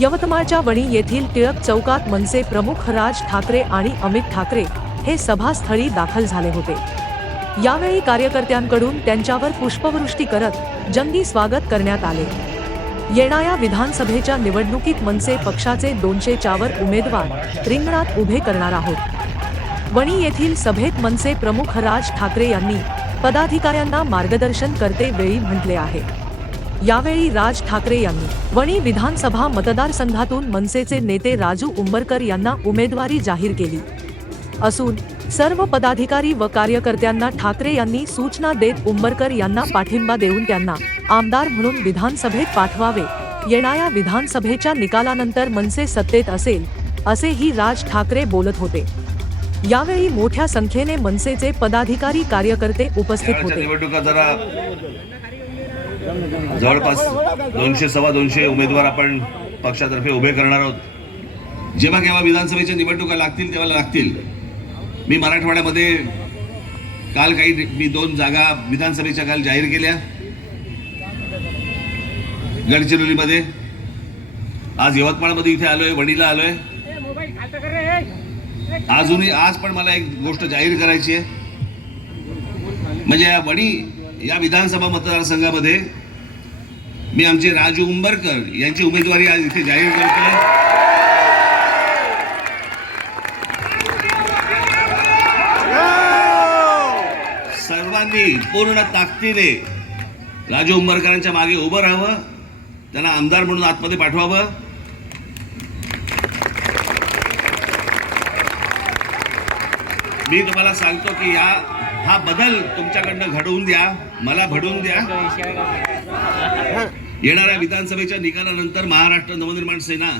यवतमाळच्या वणी येथील टिळक चौकात मनसे प्रमुख राज ठाकरे आणि अमित ठाकरे हे सभास्थळी दाखल झाले होते. यावेळी कार्यकर्त्यांकडून त्यांच्यावर पुष्पवृष्टी करत जंगी स्वागत करण्यात आले. येणाऱ्या विधानसभेच्या निवडणुकीत मनसे पक्षाचे दोनशे चावर उमेदवार रिंगणात उभे करणार आहोत. वणी येथील सभेत मनसे प्रमुख राज ठाकरे यांनी पदाधिकाऱ्यांना मार्गदर्शन करते वेळी म्हटले आहे. यावेळी राज ठाकरे यांनी वणी विधानसभा मतदारसंघातून मनसेचे नेते राजू उंबरकर यांना उमेदवारी जाहीर केली. असून सर्व पदाधिकारी व कार्यकर्त्यांना ठाकरे यांनी सूचना देत उंबरकर यांना पाठिंबा देऊन त्यांना आमदार म्हणून विधानसभेत पाठवावे. येणाऱ्या विधानसभेच्या निकालानंतर मनसे सत्तेत असेल असेही राज ठाकरे बोलत होते. यावेळी मोठ्या संख्येने मनसेचे पदाधिकारी कार्यकर्ते उपस्थित होते. जवळपास दोनशे सव्वा दोनशे उमेदवार आपण पक्षातर्फे उभे करणार आहोत. जेव्हा केव्हा विधानसभेच्या निवडणुका लागतील तेव्हा लागतील. मी मराठवाड्यामध्ये काल काही मी दोन जागा विधानसभेच्या काल जाहीर केल्या. गडचिरोलीमध्ये. आज यवतमाळमध्ये इथे आलोय वडीला आलोय. अजूनही आज पण मला एक गोष्ट जाहीर करायची आहे. म्हणजे या वणी या विधानसभा मतदारसंघामध्ये मी आमचे राजू उंबरकर यांची उमेदवारी आज इथे जाहीर करतोय. सर्वांनी पूर्ण ताकदीने राजू उंबरकरांच्या मागे उभं राहावं त्यांना आमदार म्हणून आतमध्ये पाठवावं. मी तुम्हाला सांगतो की या हा बदल तुमच्याकडनं घडवून द्या मला घडवून द्या. येणाऱ्या विधानसभेच्या निकालानंतर महाराष्ट्र नवनिर्माण सेना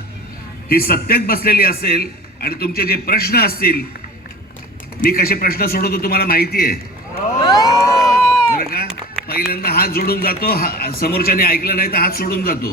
ही सत्तेत बसलेली असेल आणि तुमचे जे प्रश्न असतील मी कसे प्रश्न सोडवतो तुम्हाला माहिती आहे? बरं का? पहिल्यांदा हात जोडून जातो हा- समोरच्याने ऐकलं नाही तर हात सोडून जातो.